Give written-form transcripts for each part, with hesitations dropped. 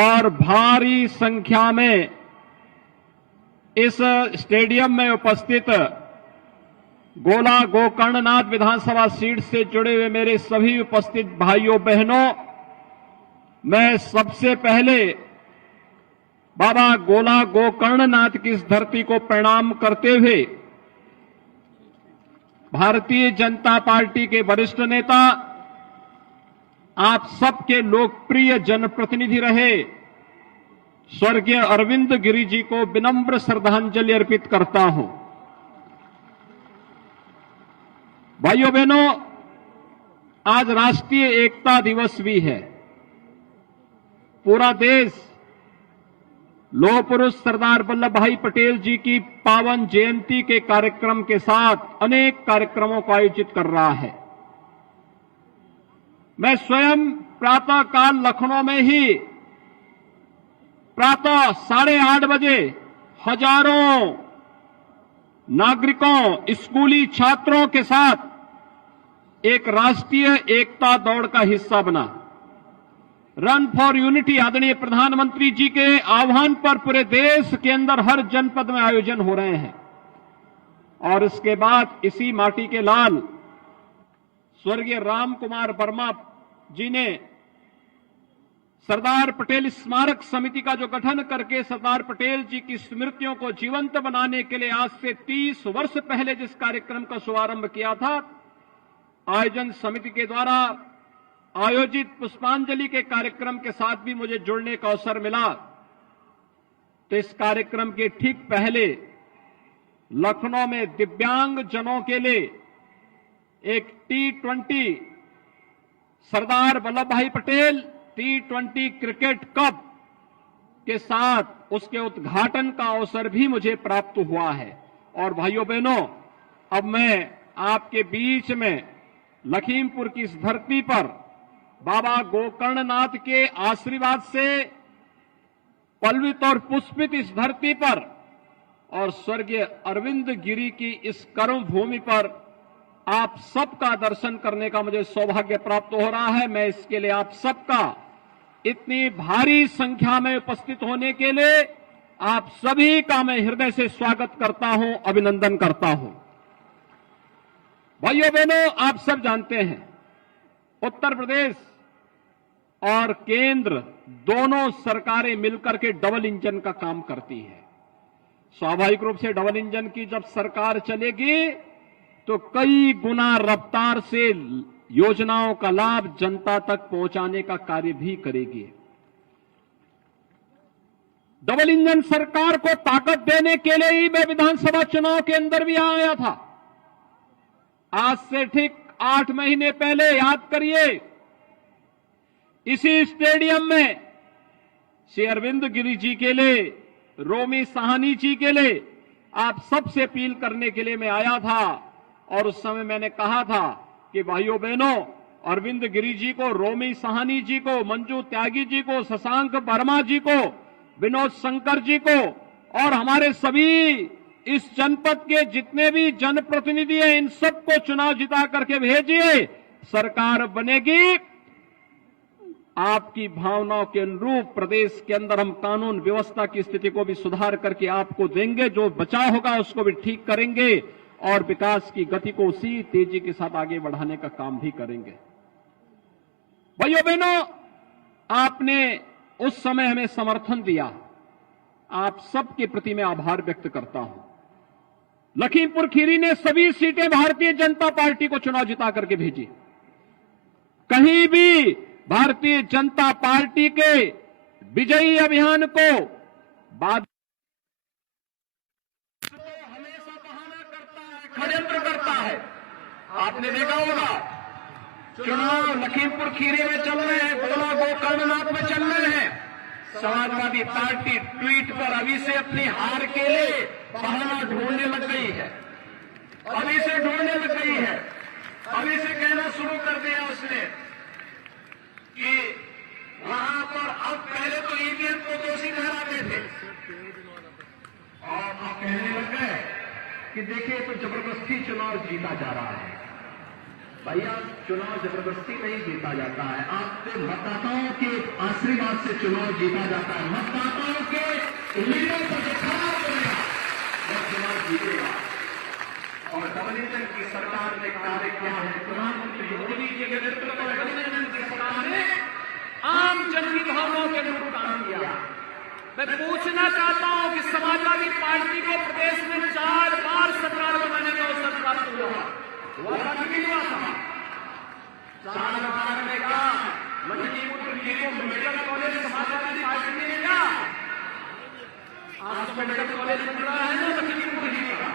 और भारी संख्या में इस स्टेडियम में उपस्थित गोला गोकर्णनाथ विधानसभा सीट से जुड़े हुए मेरे सभी उपस्थित भाइयों बहनों, मैं सबसे पहले बाबा गोला गोकर्णनाथ की इस धरती को प्रणाम करते हुए भारतीय जनता पार्टी के वरिष्ठ नेता, आप सबके लोकप्रिय जनप्रतिनिधि रहे स्वर्गीय अरविंद गिरी जी को विनम्र श्रद्धांजलि अर्पित करता हूं। भाइयों बहनों, आज राष्ट्रीय एकता दिवस भी है। पूरा देश लौह पुरुष सरदार वल्लभ भाई पटेल जी की पावन जयंती के कार्यक्रम के साथ अनेक कार्यक्रमों को आयोजित कर रहा है। मैं स्वयं प्रातःकाल लखनऊ में ही प्रातः 8:30 बजे हजारों नागरिकों, स्कूली छात्रों के साथ एक राष्ट्रीय एकता दौड़ का हिस्सा बना। रन फॉर यूनिटी आदरणीय प्रधानमंत्री जी के आह्वान पर पूरे देश के अंदर हर जनपद में आयोजन हो रहे हैं। और इसके बाद इसी माटी के लाल स्वर्गीय राम कुमार वर्मा जी ने सरदार पटेल स्मारक समिति का जो गठन करके सरदार पटेल जी की स्मृतियों को जीवंत बनाने के लिए आज से 30 वर्ष पहले जिस कार्यक्रम का शुभारंभ किया था, आयोजन समिति के द्वारा आयोजित पुष्पांजलि के कार्यक्रम के साथ भी मुझे जुड़ने का अवसर मिला। तो इस कार्यक्रम के ठीक पहले लखनऊ में दिव्यांग जनों के लिए एक T20 सरदार वल्लभ भाई पटेल T20 क्रिकेट कप के साथ उसके उद्घाटन का अवसर भी मुझे प्राप्त हुआ है। और भाइयों बहनों, अब मैं आपके बीच में लखीमपुर की इस धरती पर बाबा गोकर्णनाथ के आशीर्वाद से पल्वित और पुष्पित इस धरती पर और स्वर्गीय अरविंद गिरी की इस कर्म भूमि पर आप सबका दर्शन करने का मुझे सौभाग्य प्राप्त हो रहा है। मैं इसके लिए आप सबका इतनी भारी संख्या में उपस्थित होने के लिए आप सभी का मैं हृदय से स्वागत करता हूं, अभिनंदन करता हूं। भाइयों बहनों, आप सब जानते हैं उत्तर प्रदेश और केंद्र दोनों सरकारें मिलकर के डबल इंजन का काम करती है। स्वाभाविक रूप से डबल इंजन की जब सरकार चलेगी तो कई गुना रफ्तार से योजनाओं का लाभ जनता तक पहुंचाने का कार्य भी करेगी। डबल इंजन सरकार को ताकत देने के लिए ही मैं विधानसभा चुनाव के अंदर भी आया था। आज से ठीक 8 महीने पहले याद करिए, इसी स्टेडियम में श्री अरविंद गिरी जी के लिए, रोमी साहनी जी के लिए आप सबसे अपील करने के लिए मैं आया था। और उस समय मैंने कहा था कि भाइयों बहनों, अरविंद गिरी जी को, रोमी साहनी जी को, मंजू त्यागी जी को, शशांक वर्मा जी को, विनोद शंकर जी को और हमारे सभी इस जनपद के जितने भी जनप्रतिनिधि हैं, इन सबको चुनाव जिता करके भेजिए। सरकार बनेगी, आपकी भावनाओं के अनुरूप प्रदेश के अंदर हम कानून व्यवस्था की स्थिति को भी सुधार करके आपको देंगे। जो बचाव होगा उसको भी ठीक करेंगे और विकास की गति को उसी तेजी के साथ आगे बढ़ाने का काम भी करेंगे। भाइयों बहनों, आपने उस समय हमें समर्थन दिया, आप सबके प्रति मैं आभार व्यक्त करता हूं। लखीमपुर खीरी ने सभी सीटें भारतीय जनता पार्टी को चुनाव जिता करके भेजी। कहीं भी भारतीय जनता पार्टी के विजयी अभियान को बाद हमेशा बहाना करता है, षड्यंत्र करता है। आपने देखा होगा, चुनाव लखीमपुर खीरी में चल रहे हैं, गोला गोकर्णनाथ में चल रहे हैं। समाजवादी पार्टी ट्वीट पर अभी से अपनी हार के लिए बहाना ढूंढने लग गई है, अभी से ढूंढने लग गई है। अभी से कहना शुरू कर दिया उसने कि वहां पर अब पहले तो ईवीएम को दोषी ठहराते थे और अब कहने लग गए कि देखिए तो जबरदस्ती चुनाव जीता जा रहा है। भैया चुनाव जबरदस्ती नहीं जीता जाता है, आपके मतदाताओं के आशीर्वाद से चुनाव जीता जाता है। मतदाताओं के उम्मीदों पर जो खड़ा होगा वह चुनाव जीतेगा। और डबल इंजन की सरकार ने कार्य किया है। प्रधानमंत्री मोदी जी के नेतृत्व में डबल इंजन की सरकार ने आम जन की भावनाओं के अनुरूप काम किया। मैं पूछना चाहता हूं कि समाजवादी पार्टी को प्रदेश में 4 बार सरकार बनाने का अवसर प्राप्त हुआ था कि नहीं हुआ था? 4 बार में क्या लखीमपुर खीरी को मेडिकल कॉलेज समाजवादी पार्टी ने दिया? आज तो मेडिकल कॉलेज बन रहा है ना लखीमपुर खीरी का।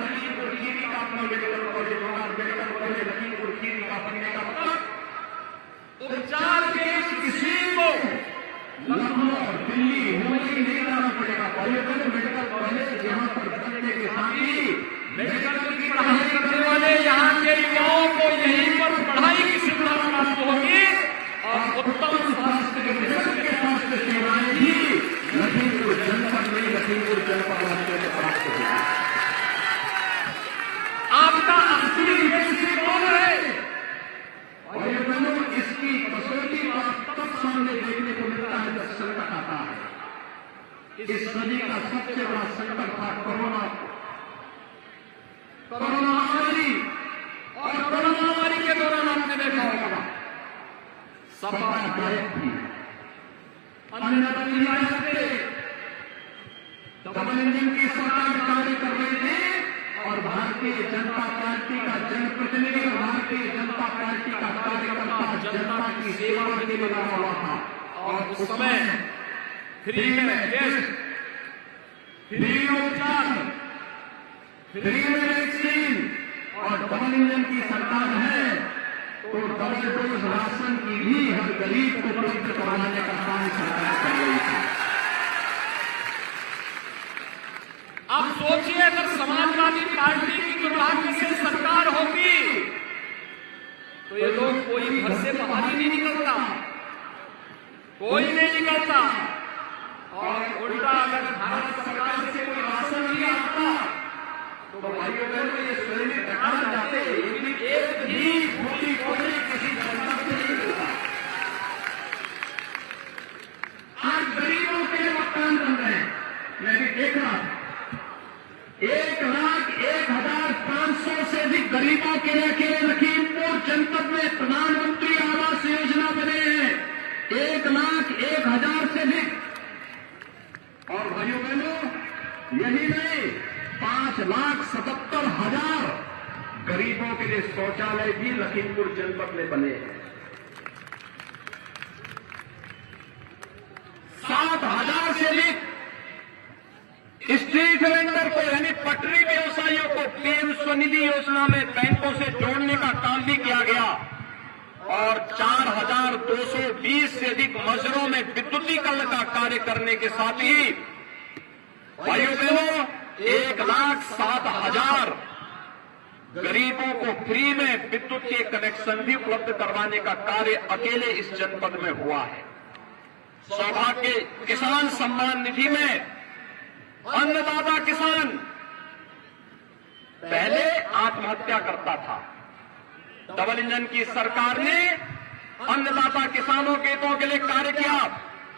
लखीमपुर खीरी का अपना मेडिकल कॉलेज होगा। मेडिकल कॉलेज लखीमपुर खीरी का बनने का मतलब उपचार के किसी को लखनऊ और दिल्ली मुंबई नहीं जाना पड़ेगा। मेडिकल कॉलेज यहाँ पर बनने के साथ ही मेडिकल की पढ़ाई करने वाले यहाँ के युवाओं को यहीं पर पढ़ाई की सुविधा प्राप्त होगी और उत्तम स्वास्थ्य सेवाएं भी लखीमपुर जनपद में लखीमपुर जनपद वासियों को प्राप्त होगी। आपका असली व्यक्ति कौन है? और ये बनो इसकी कसौटी तब सामने देखने को मिलता है जब संकट आता है। इस सदी का सबसे बड़ा संकट था कोरोना महामारी। और कोरोना महामारी के दौरान आपने देखा होगा सपा गायब थी, अन्य दल नहीं आ सकते। डबल इंजन की सरकार कार्य कर रहे थे और भारतीय जनता पार्टी का जनप्रतिनिधि और भारतीय जनता पार्टी का कार्यकर्ता जनता की सेवा में लगा हुआ था। और उस समय फ्री में टेस्ट, फ्री में उपचार, फ्री में वैक्सीन और डबल इंजन की सरकार है तो डबल डोज राशन की भी हर गरीब को उपलब्ध करवाने का काम सरकार कर रही थी। अब सोचिए अगर समाजवादी पार्टी की दुर्भाग्य से सरकार होती तो ये लोग कोई घर से बाहर ही नहीं निकलता, कोई नहीं निकलता। और उल्टा अगर भारत सरकार से कोई राशन नहीं आता तो भाइयों बहनों ये शरीर घटाना चाहते लेकिन एक भी फूटी कोई किसी जनता से नहीं मिलता। आज गरीबों के मकान बन रहे हैं। मैं भी देख रहा हूं 1,01,500 से अधिक गरीबों के लिए लखीमपुर जनपद में प्रधानमंत्री आवास योजना बने हैं। 1,01,000 से अधिक। और भाइयों बहनों यही नहीं 5,77,000 गरीबों के लिए शौचालय भी लखीमपुर जनपद में बने हैं। 7,000 से अधिक स्ट्रीट वेंडर को यानी पटरी व्यवसायियों को पीएम स्वनिधि योजना में बैंकों से जोड़ने का काम भी किया गया। और 4,220 से अधिक मजरों में विद्युतीकरण का कार्य करने के साथ ही भाइयों बहनों 1,07,000 गरीबों को फ्री में विद्युत के कनेक्शन भी उपलब्ध करवाने का कार्य अकेले इस जनपद में हुआ है। सौभाग्य किसान सम्मान निधि में अन्नदाता किसान पहले आत्महत्या करता था। डबल इंजन की सरकार ने अन्नदाता किसानों के हितों के लिए कार्य किया।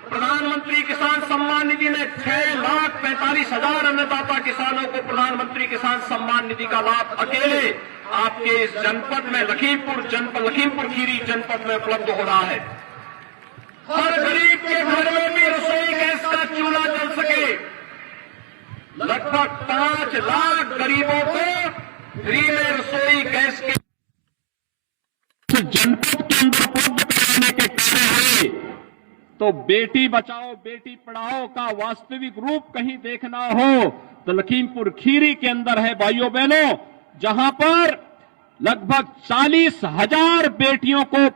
प्रधानमंत्री किसान सम्मान निधि में 6,45,000 अन्नदाता किसानों को प्रधानमंत्री किसान सम्मान निधि का लाभ अकेले आपके इस जनपद में लखीमपुर खीरी जनपद में उपलब्ध हो रहा है। हर गरीब के घर में भी रसोई गैस का चूल्हा जल सके। लगभग 5 लाख गरीबों को फ्री में रसोई गैस के जनपद के अंदर उपलब्ध कराने के कार्य हुए। तो बेटी बचाओ बेटी पढ़ाओ का वास्तविक रूप कहीं देखना हो तो लखीमपुर खीरी के अंदर है भाइयों बहनों, जहां पर लगभग 40,000 बेटियों को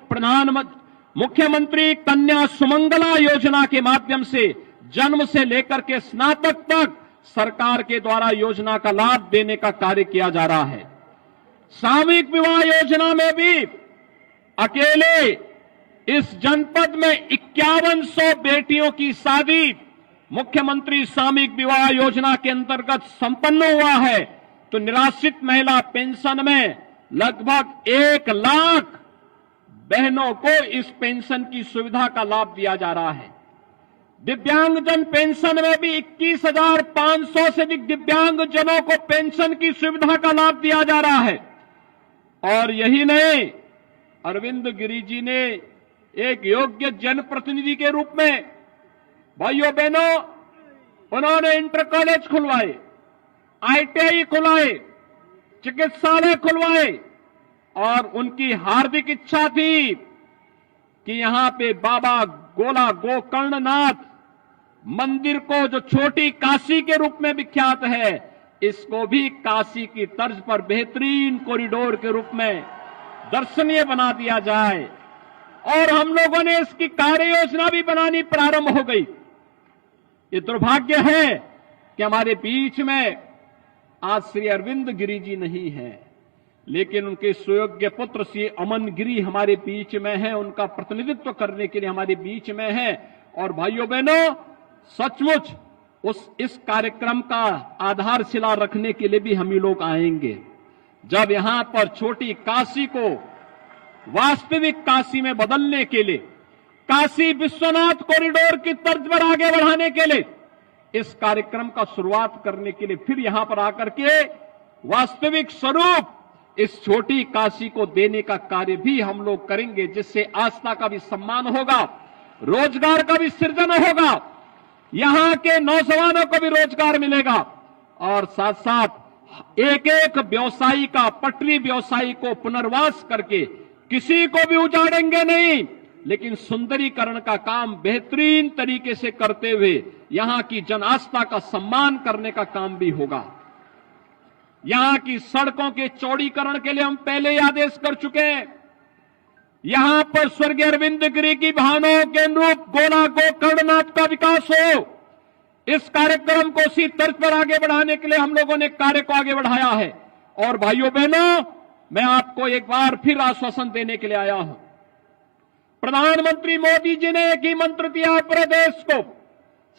मुख्यमंत्री कन्या सुमंगला योजना के माध्यम से जन्म से लेकर के स्नातक तक सरकार के द्वारा योजना का लाभ देने का कार्य किया जा रहा है। सामूहिक विवाह योजना में भी अकेले इस जनपद में 5100 बेटियों की शादी मुख्यमंत्री सामूहिक विवाह योजना के अंतर्गत संपन्न हुआ है। तो निराश्रित महिला पेंशन में लगभग 1 लाख बहनों को इस पेंशन की सुविधा का लाभ दिया जा रहा है। दिव्यांगजन पेंशन में भी 21,500 से अधिक दिव्यांगजनों को पेंशन की सुविधा का लाभ दिया जा रहा है। और यही नहीं, अरविंद गिरी जी ने एक योग्य जनप्रतिनिधि के रूप में, भाइयों बहनों, उन्होंने इंटर कॉलेज खुलवाए, ITI खुलवाए, चिकित्सालय खुलवाए और उनकी हार्दिक इच्छा थी कि यहां पे बाबा गोला गोकर्णनाथ मंदिर को, जो छोटी काशी के रूप में विख्यात है, इसको भी काशी की तर्ज पर बेहतरीन कॉरिडोर के रूप में दर्शनीय बना दिया जाए। और हम लोगों ने इसकी कार्य योजना भी बनानी प्रारंभ हो गई। ये दुर्भाग्य है कि हमारे बीच में आज श्री अरविंद गिरी जी नहीं है, लेकिन उनके सुयोग्य पुत्र श्री अमन गिरी हमारे बीच में है, उनका प्रतिनिधित्व करने के लिए हमारे बीच में है। और भाइयों बहनों, सचमुच इस कार्यक्रम का आधारशिला रखने के लिए भी हम ही लोग आएंगे, जब यहां पर छोटी काशी को वास्तविक काशी में बदलने के लिए, काशी विश्वनाथ कॉरिडोर की तर्ज पर आगे बढ़ाने के लिए, इस कार्यक्रम का शुरुआत करने के लिए फिर यहां पर आकर के वास्तविक स्वरूप इस छोटी काशी को देने का कार्य भी हम लोग करेंगे, जिससे आस्था का भी सम्मान होगा, रोजगार का भी सृजन होगा, यहां के नौजवानों को भी रोजगार मिलेगा और साथ साथ एक एक व्यवसायी का, पटरी व्यवसायी को पुनर्वास करके किसी को भी उजाड़ेंगे नहीं, लेकिन सुंदरीकरण का काम बेहतरीन तरीके से करते हुए यहां की जन आस्था का सम्मान करने का काम भी होगा। यहां की सड़कों के चौड़ीकरण के लिए हम पहले ही आदेश कर चुके हैं। यहां पर स्वर्गीय अरविंद गिरी की भावनाओं के अनुरूप गोला गोकर्णनाथ का विकास हो, इस कार्यक्रम को उसी तर्ज पर आगे बढ़ाने के लिए हम लोगों ने कार्य को आगे बढ़ाया है। और भाइयों बहनों, मैं आपको एक बार फिर आश्वासन देने के लिए आया हूं। प्रधानमंत्री मोदी जी ने एक ही मंत्र दिया पूरे देश को,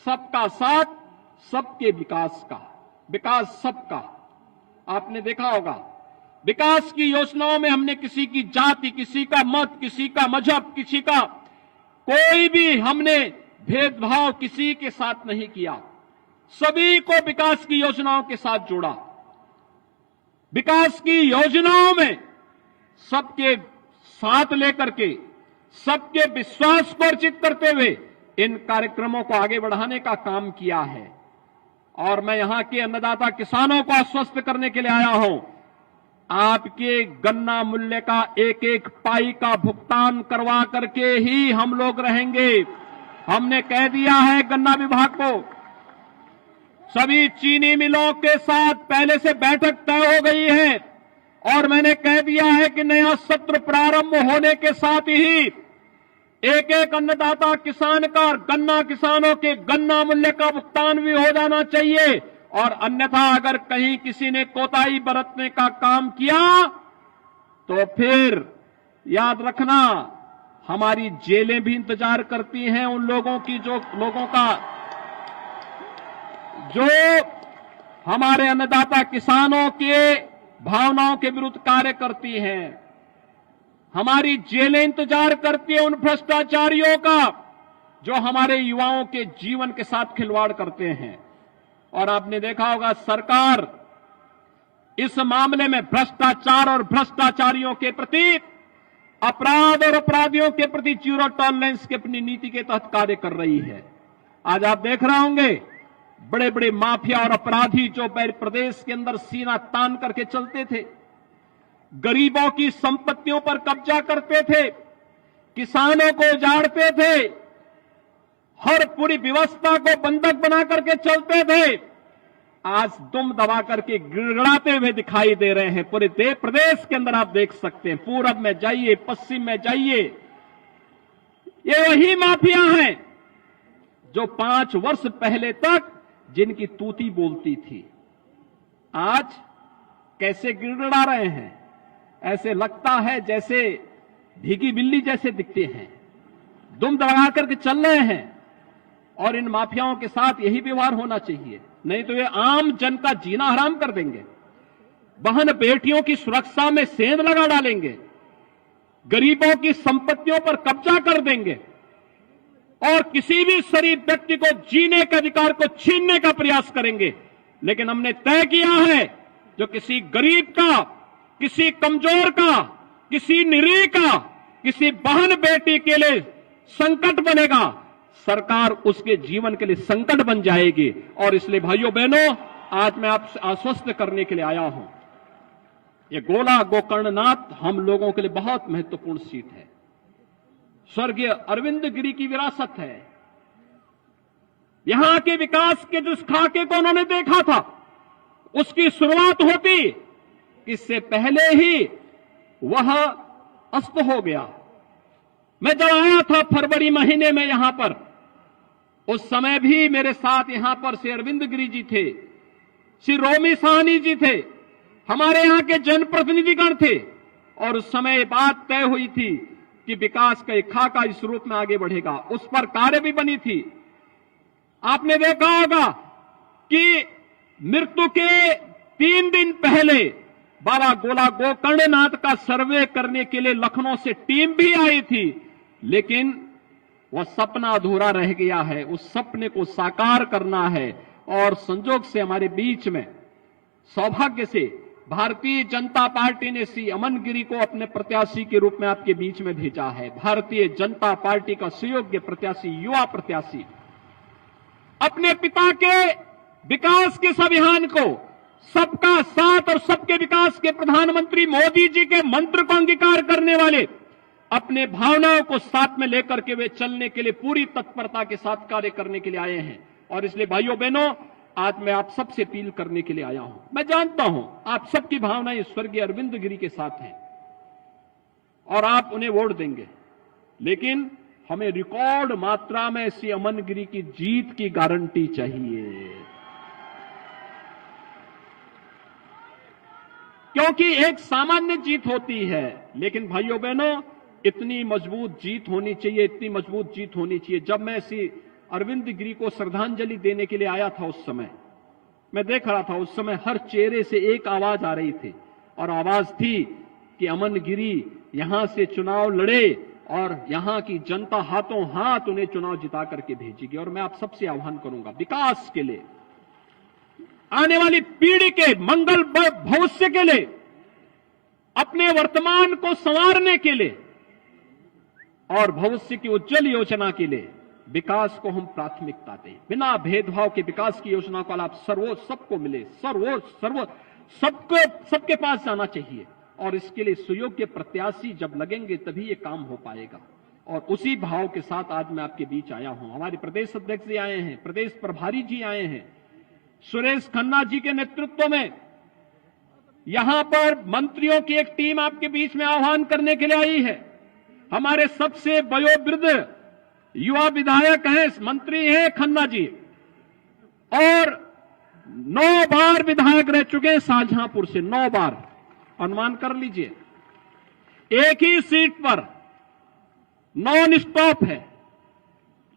सबका साथ, सबके विकास का, विकास सबका। आपने देखा होगा, विकास की योजनाओं में हमने किसी की जाति, किसी का मत, किसी का मजहब, किसी का कोई भी हमने भेदभाव किसी के साथ नहीं किया, सभी को विकास की योजनाओं के साथ जोड़ा। विकास की योजनाओं में सबके साथ लेकर के, सबके विश्वास को अर्जित करते हुए इन कार्यक्रमों को आगे बढ़ाने का काम किया है। और मैं यहां के अन्नदाता किसानों को आश्वस्त करने के लिए आया हूं, आपके गन्ना मूल्य का एक एक पाई का भुगतान करवा करके ही हम लोग रहेंगे। हमने कह दिया है गन्ना विभाग को, सभी चीनी मिलों के साथ पहले से बैठक तय हो गई है और मैंने कह दिया है कि नया सत्र प्रारंभ होने के साथ ही एक एक अन्नदाता किसान का, गन्ना किसानों के गन्ना मूल्य का भुगतान भी हो जाना चाहिए। और अन्यथा अगर कहीं किसी ने कोताही बरतने का काम किया तो फिर याद रखना, हमारी जेलें भी इंतजार करती हैं उन लोगों की, जो लोगों का, जो हमारे अन्नदाता किसानों के भावनाओं के विरुद्ध कार्य करती हैं। हमारी जेलें इंतजार करती है उन भ्रष्टाचारियों का जो हमारे युवाओं के जीवन के साथ खिलवाड़ करते हैं। और आपने देखा होगा, सरकार इस मामले में भ्रष्टाचार और भ्रष्टाचारियों के प्रति, अपराध और अपराधियों के प्रति जीरो टॉलरेंस की अपनी नीति के तहत कार्य कर रही है। आज आप देख रहे होंगे, बड़े बड़े माफिया और अपराधी जो प्रदेश के अंदर सीना तान करके चलते थे, गरीबों की संपत्तियों पर कब्जा करते थे, किसानों को उजाड़ते थे, हर पूरी व्यवस्था को बंधक बना करके चलते थे, आज दुम दबा करके गिड़गिड़ाते हुए दिखाई दे रहे हैं। पूरे प्रदेश के अंदर आप देख सकते हैं, पूरब में जाइए, पश्चिम में जाइए, ये वही माफिया हैं जो 5 वर्ष पहले तक जिनकी तूती बोलती थी, आज कैसे गिड़गिड़ा रहे हैं। ऐसे लगता है जैसे भीगी बिल्ली जैसे दिखते हैं, दुम दबा करके चल रहे हैं। और इन माफियाओं के साथ यही व्यवहार होना चाहिए, नहीं तो ये आम जन का जीना हराम कर देंगे। बहन बेटियों की सुरक्षा में सेंध लगा डालेंगे, गरीबों की संपत्तियों पर कब्जा कर देंगे और किसी भी शरीफ व्यक्ति को जीने के अधिकार को छीनने का प्रयास करेंगे। लेकिन हमने तय किया है, जो किसी गरीब का, किसी कमजोर का, किसी निरीह का, किसी बहन बेटी के लिए संकट बनेगा, सरकार उसके जीवन के लिए संकट बन जाएगी। और इसलिए भाइयों बहनों, आज मैं आपसे आश्वस्त करने के लिए आया हूं, ये गोला गोकर्णनाथ हम लोगों के लिए बहुत महत्वपूर्ण सीट है। स्वर्गीय अरविंद गिरी की विरासत है। यहां के विकास के जिस खाके को उन्होंने देखा था, उसकी शुरुआत होती, इससे पहले ही वह अस्त हो गया। मैं जब आया था फरवरी महीने में यहां पर, उस समय भी मेरे साथ यहां पर श्री अरविंद गिरी जी थे, श्री रोमी साहनी जी थे, हमारे यहां के जनप्रतिनिधिगण थे। और उस समय बात तय हुई थी कि विकास का एक खाका इस रूप में आगे बढ़ेगा। उस पर कार्य भी बनी थी। आपने देखा होगा कि मृत्यु के 3 दिन पहले बाबा गोला गोकर्णनाथ का सर्वे करने के लिए लखनऊ से टीम भी आई थी, लेकिन वह सपना अधूरा रह गया है। उस सपने को साकार करना है और संजोग से हमारे बीच में, सौभाग्य से, भारतीय जनता पार्टी ने श्री अमन गिरी को अपने प्रत्याशी के रूप में आपके बीच में भेजा है। भारतीय जनता पार्टी का सुयोग्य प्रत्याशी, युवा प्रत्याशी, अपने पिता के विकास के इस अभियान को, सबका साथ और सबके विकास के प्रधानमंत्री मोदी जी के मंत्र को अंगीकार करने वाले, अपने भावनाओं को साथ में लेकर के वे चलने के लिए पूरी तत्परता के साथ कार्य करने के लिए आए हैं। और इसलिए भाइयों बहनों, आज मैं आप सबसे अपील करने के लिए आया हूं। मैं जानता हूं आप सबकी भावनाएं स्वर्गीय अरविंद गिरी के साथ हैं और आप उन्हें वोट देंगे, लेकिन हमें रिकॉर्ड मात्रा में श्री अमन गिरी की जीत की गारंटी चाहिए, क्योंकि एक सामान्य जीत होती है, लेकिन भाइयों बहनों, इतनी मजबूत जीत होनी चाहिए, इतनी मजबूत जीत होनी चाहिए। जब मैं श्री अरविंद गिरी को श्रद्धांजलि देने के लिए आया था, उस समय मैं देख रहा था, उस समय हर चेहरे से एक आवाज आ रही थी, और आवाज थी कि अमन गिरी यहां से चुनाव लड़े और यहां की जनता हाथों हाथ उन्हें चुनाव जिता करके भेजेगी। और मैं आप सबसे आह्वान करूंगा, विकास के लिए, आने वाली पीढ़ी के मंगल भविष्य के लिए, अपने वर्तमान को संवारने के लिए और भविष्य की उज्जवल योजना के लिए विकास को हम प्राथमिकता दें। बिना भेदभाव के विकास की योजना का लाभ सबको मिले, सबके पास जाना चाहिए। और इसके लिए सुयोग्य प्रत्याशी जब लगेंगे तभी ये काम हो पाएगा। और उसी भाव के साथ आज मैं आपके बीच आया हूं। हमारे प्रदेश अध्यक्ष जी आए हैं, प्रदेश प्रभारी जी आए हैं, सुरेश खन्ना जी के नेतृत्व में यहां पर मंत्रियों की एक टीम आपके बीच में आह्वान करने के लिए आई है। हमारे सबसे वयोवृद्ध युवा विधायक हैं, मंत्री हैं खन्ना जी, और 9 बार विधायक रह चुके हैं शाहजहांपुर से, 9 बार, अनुमान कर लीजिए। एक ही सीट पर नॉन स्टॉप है,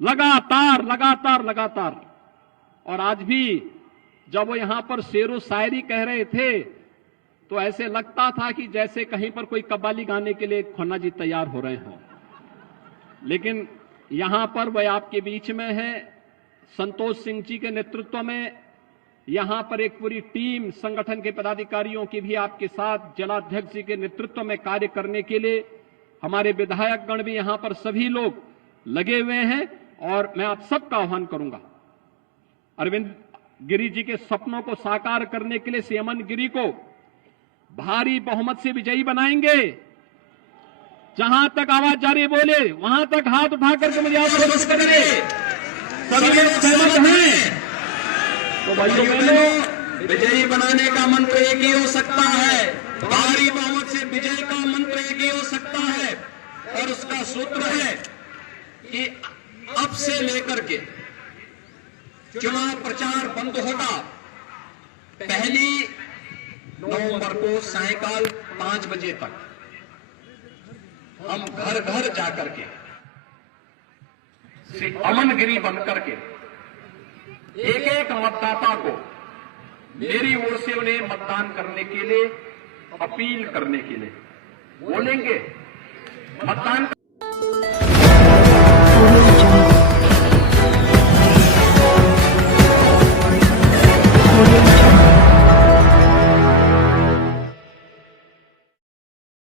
लगातार लगातार लगातार। और आज भी जब वो यहां पर शेरो शायरी कह रहे थे तो ऐसे लगता था कि जैसे कहीं पर कोई कव्वाली गाने के लिए खन्ना जी तैयार हो रहे हों। लेकिन यहां पर वह आपके बीच में है, संतोष सिंह जी के नेतृत्व में यहां पर एक पूरी टीम संगठन के पदाधिकारियों की भी आपके साथ, जिलाध्यक्ष जी के नेतृत्व में कार्य करने के लिए हमारे विधायकगण भी यहां पर सभी लोग लगे हुए हैं। और मैं आप सबका आह्वान करूंगा, अरविंद गिरी जी के सपनों को साकार करने के लिए श्री अमन गिरी को भारी बहुमत से विजयी बनाएंगे। जहां तक आवाज जारी बोले वहां तक हाथ उठा करके मुझे आप करेंगे। सभी लोग सहमत हैं तो भाइयों बहनों, विजयी बनाने का मंत्र एक ही हो सकता है, भारी बहुमत से विजय का मंत्र एक ही हो सकता है। और उसका सूत्र है कि अब से लेकर के चुनाव प्रचार बंद होगा। 1 नवंबर को सायंकाल 5 बजे तक हम घर घर जाकर के श्री अमन गिरी बनकर के एक एक मतदाता को मेरी ओर से उन्हें मतदान करने के लिए अपील करने के लिए बोलेंगे। मतदान